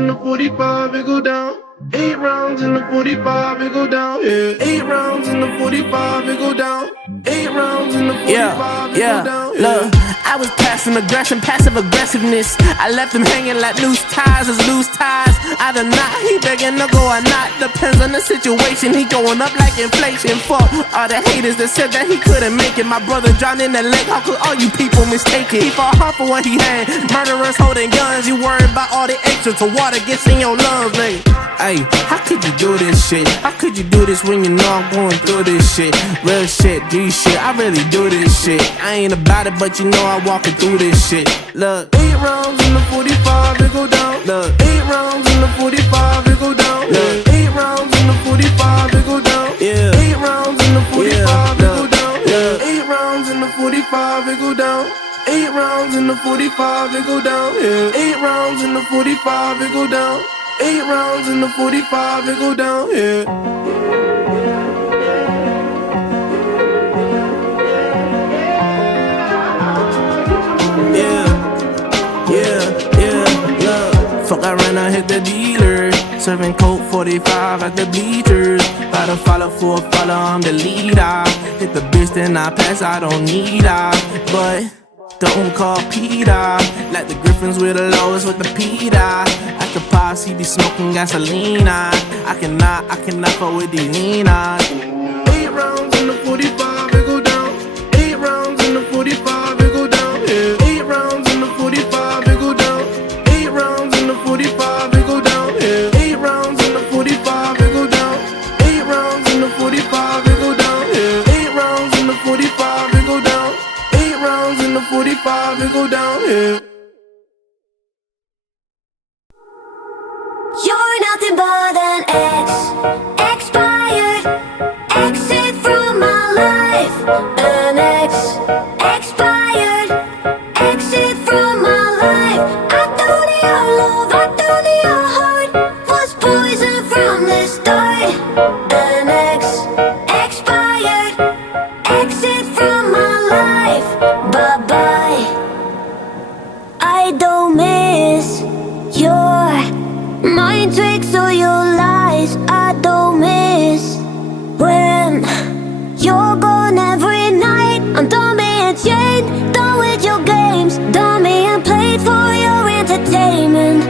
in the 45, it go down. 8 rounds in the 45, it go down. Yeah, 8 rounds in the 45, it go down. 8 rounds in the 45, it go down. Yeah. Look, I was passing aggression, passive aggressiveness. I left him hanging like loose ties is loose ties. Either not, he begging to go or not. Depends on the situation, he going up like inflation. Fuck all the haters that said that he couldn't make it. My brother drowned in the lake, how could all you people mistake it? He fought hard for what he had, murderers holding guns. You worried about all the extra till water gets in your lungs, nigga. Hey, how could you do this shit? How could you do this when you know I'm going through this shit? Real shit, G shit, I really do this shit. I ain't about it, but you know I'm walking through this shit. Look, 8 rounds in the 45, it go down. Look, 8 rounds in the 45, it go down. Look, 8 rounds in the 45, it go down. Yeah, 8 rounds in the 45, it go down. Yeah, 8 rounds in the 45, it go down. 8 rounds in the 45, it go down. Yeah, 8 rounds in the 45, it go down. 8 rounds in the 45, it go down. Yeah. Fuck, I ran, I hit the dealer. Serving Coke 45 at the bleachers. About to follow for a follow, I'm the leader. Hit the bitch, then I pass, I don't need her. But don't call Peter. Like the Griffins with the lowest with the Peter. At the pops, he be smoking gasoline. I cannot fuck with these Ninas. 8 rounds in the 45, it go down. 8 rounds in the 45, it go down. Yeah. 8 rounds in the 45, it go down. 8 rounds in the 45, it go down. Yeah. 8 rounds in the 45, it go down. 8 rounds in the 45, it go down. Yeah. 8 rounds in the 45, it go down. 8 rounds in the 45, it go down. Yeah. You're nothing but an ex, expired, exit from my life. An ex, expired, exit from my life. I thought your love, I thought your heart was poison from the start. An ex, expired, exit from my life. Bye bye. I don't miss your mind tricks or your lies. I don't miss when you're gone every night. I'm done being chained, done with your games, done being played for your entertainment.